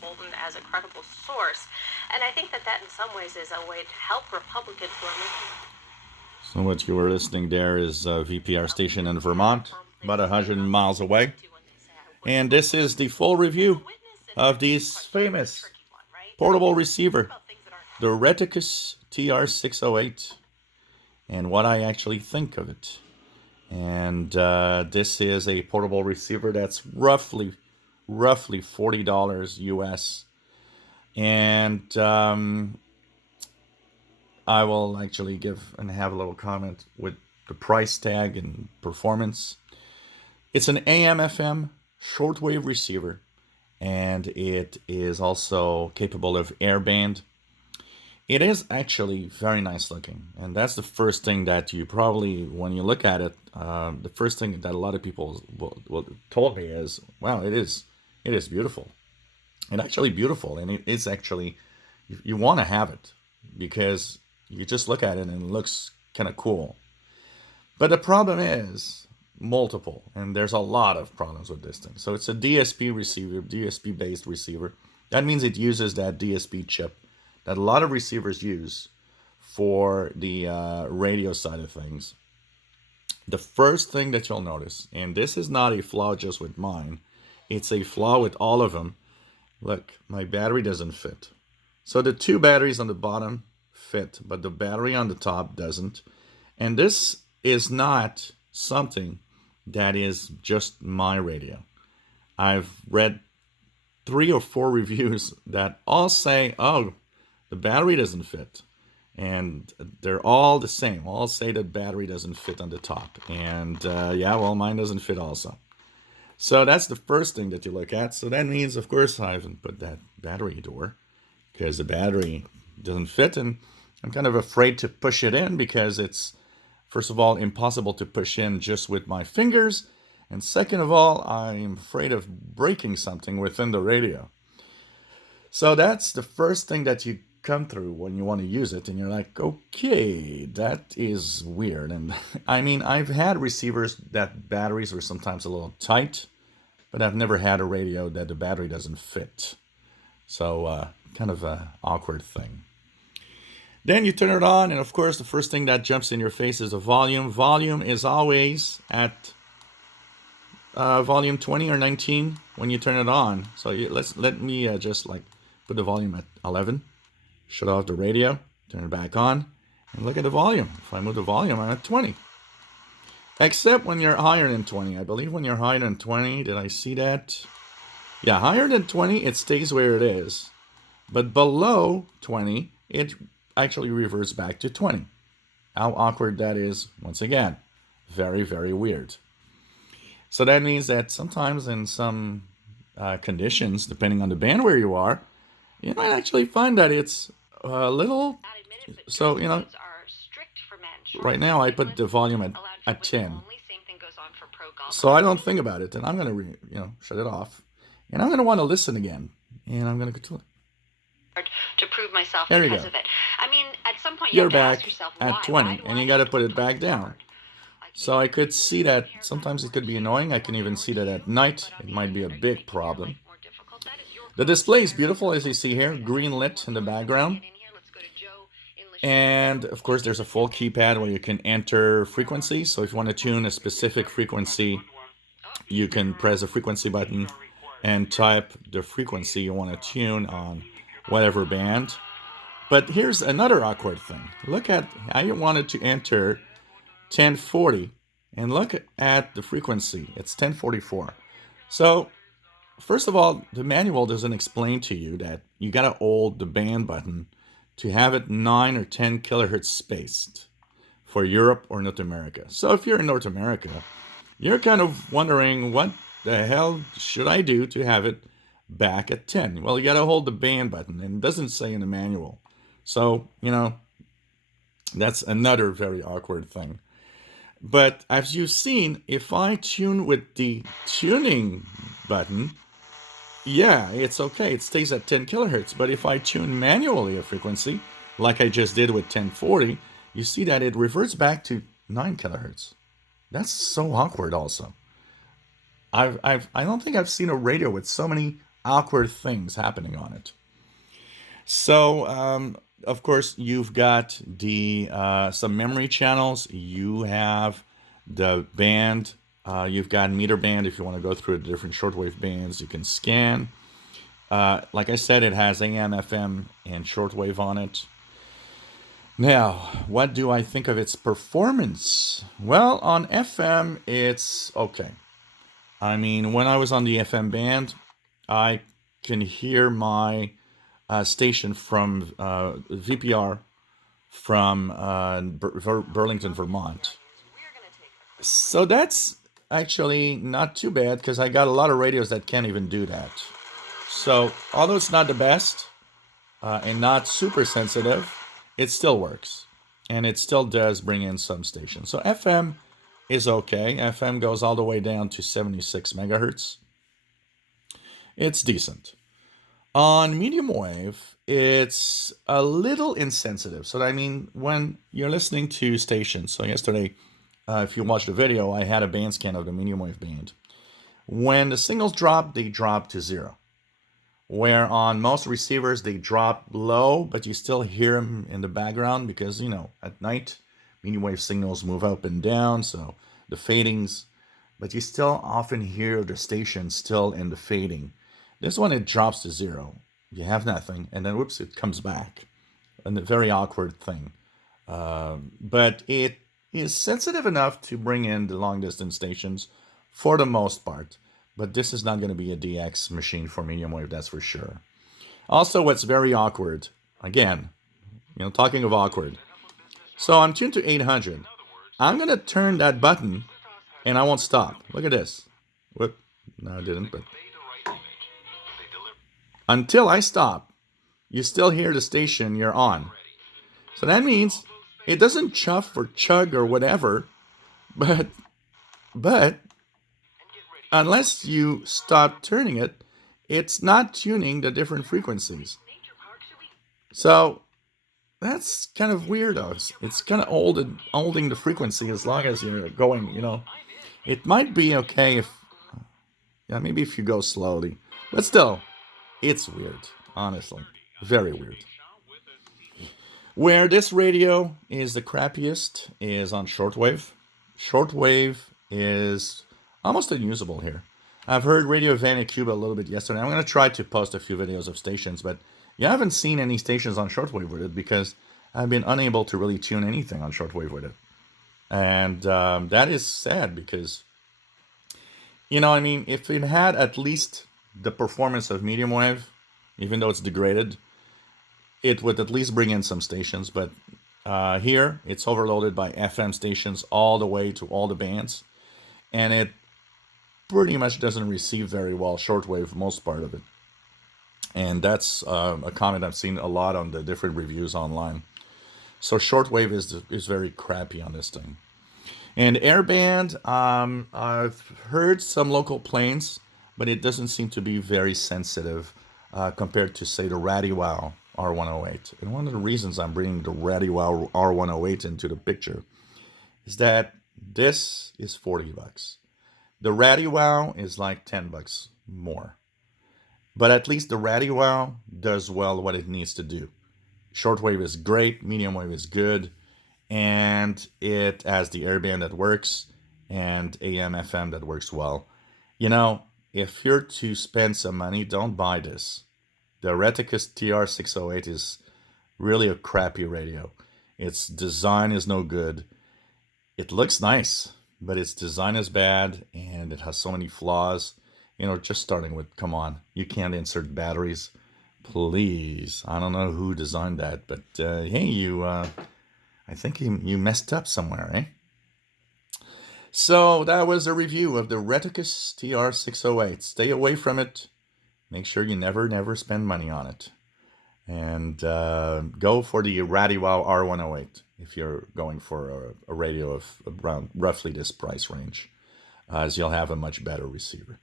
emboldened as a credible source. And I think that that in some ways is a way to help Republicans who are making... So what you were listening there is a VPR station in Vermont, about 100 miles away. And this is the full review of this famous portable receiver, the Retekess TR608, and what I actually think of it. And this is a portable receiver that's roughly $40 US. And I will actually give and have a little comment with the price tag and performance. It's an AM FM Shortwave receiver, and it is also capable of airband. It is actually very nice looking, and that's the first thing that you probably, when you look at it, the first thing that a lot of people will told me is, wow, it is beautiful. It's actually beautiful, and it is actually, you want to have it because you just look at it and it looks kind of cool. But the problem is multiple, and there's a lot of problems with this thing. So it's a DSP receiver, DSP based receiver. That means it uses that DSP chip that a lot of receivers use for the radio side of things. The first thing that you'll notice, and this is not a flaw just with mine, it's a flaw with all of them. Look, my battery doesn't fit. So the two batteries on the bottom fit, but the battery on the top doesn't. And this is not something that is just my radio. I've read 3 or 4 reviews that all say, oh, the battery doesn't fit. And they're all the same. All say that battery doesn't fit on the top. And yeah, well, mine doesn't fit also. So that's the first thing that you look at. So that means, of course, I haven't put that battery door because the battery doesn't fit. And I'm kind of afraid to push it in because it's, first of all, impossible to push in just with my fingers. And second of all, I'm afraid of breaking something within the radio. So that's the first thing that you come through when you want to use it. And you're like, okay, that is weird. And I mean, I've had receivers that batteries were sometimes a little tight, but I've never had a radio that the battery doesn't fit. So kind of an awkward thing. Then you turn it on, and of course, the first thing that jumps in your face is the volume. Volume is always at volume 20 or 19 when you turn it on. So let me just like put the volume at 11, shut off the radio, turn it back on, and look at the volume. If I move the volume, I'm at 20. Except when you're higher than 20. I believe when you're higher than 20, did I see that? Yeah, higher than 20, it stays where it is. But below 20, it actually reverts back to 20. How awkward that is, once again. Very, very weird. So that means that sometimes in some conditions, depending on the band where you are, you might actually find that it's a little... So, you know, right now I put the volume at 10. So I don't think about it, and I'm going to, shut it off. And I'm going to want to listen again. And I'm going to continue. To prove myself there because you go. of it. I mean, at some point you're have to back ask yourself, at 20, and you got to put it back down. So I could see that sometimes it could be annoying. I can even see that at night it might be a big problem. The display is beautiful, as you see here, green lit in the background. And of course there's a full keypad where you can enter frequency. So if you want to tune a specific frequency, you can press the frequency button and type the frequency you want to tune on whatever band. But here's another awkward thing. Look at how you wanted to enter 1040 and look at the frequency. It's 1044. So first of all, the manual doesn't explain to you that you got to hold the band button to have it 9 or 10 kilohertz spaced for Europe or North America. So if you're in North America, you're kind of wondering, what the hell should I do to have it back at 10? Well, you got to hold the band button, and it doesn't say in the manual. So, that's another very awkward thing. But as you've seen, if I tune with the tuning button, yeah, it's okay. It stays at 10 kilohertz. But if I tune manually a frequency, like I just did with 1040, you see that it reverts back to 9 kilohertz. That's so awkward also. I don't think I've seen a radio with so many awkward things happening on it. So, of course, you've got the some memory channels. You have the band. You've got meter band. If you want to go through the different shortwave bands, you can scan. Like I said, it has AM, FM, and shortwave on it. Now, what do I think of its performance? Well, on FM, it's okay. I mean, when I was on the FM band, I can hear my station from VPR from Burlington, Vermont. So that's actually not too bad because I got a lot of radios that can't even do that. So, although it's not the best and not super sensitive, it still works. And it still does bring in some stations. So, FM is okay. FM goes all the way down to 76 megahertz. It's decent. On medium wave, it's a little insensitive. So, I mean, when you're listening to stations, so yesterday, if you watched the video, I had a band scan of the medium wave band. When the signals drop, they drop to zero. Where on most receivers, they drop low, but you still hear them in the background because, at night, medium wave signals move up and down, so the fadings, but you still often hear the station still in the fading. This one, it drops to zero. You have nothing, and then whoops, it comes back. And a very awkward thing. But it is sensitive enough to bring in the long distance stations for the most part. But this is not going to be a DX machine for medium wave, that's for sure. Also, what's very awkward, again, talking of awkward. So I'm tuned to 800. I'm going to turn that button and I won't stop. Look at this. Whoop. No, I didn't, but until I stop, you still hear the station you're on. So that means it doesn't chuff or chug or whatever, but unless you stop turning it, it's not tuning the different frequencies. So that's kind of weird. It's kind of holding the frequency as long as you're going, It might be okay if, maybe if you go slowly. But still, it's weird, honestly. Very weird. Where this radio is the crappiest is on shortwave. Shortwave is almost unusable here. I've heard Radio Cuba a little bit yesterday. I'm going to try to post a few videos of stations, but you haven't seen any stations on shortwave with it because I've been unable to really tune anything on shortwave with it. And that is sad because, if it had at least the performance of medium wave, even though it's degraded, it would at least bring in some stations. But here, it's overloaded by FM stations all the way to all the bands. And it pretty much doesn't receive very well shortwave, most part of it. And that's a comment I've seen a lot on the different reviews online. So shortwave is very crappy on this thing. And airband, I've heard some local planes, but it doesn't seem to be very sensitive compared to, say, the RadioWow R108. And one of the reasons I'm bringing the RadioWow R108 into the picture is that this is $40. The RadioWow is like $10 more. But at least the RadioWow does well what it needs to do. Shortwave is great, medium wave is good, and it has the airband that works and AM FM that works well. If you're to spend some money, don't buy this. The Retekess TR608 is really a crappy radio. Its design is no good. It looks nice, but its design is bad and it has so many flaws. Just starting with, come on, you can't insert batteries. Please. I don't know who designed that, but hey, I think you messed up somewhere, eh? So that was a review of the Retekess TR608. Stay away from it. Make sure you never spend money on it. And go for the RadioWow R108 if you're going for a radio of around roughly this price range, as you'll have a much better receiver.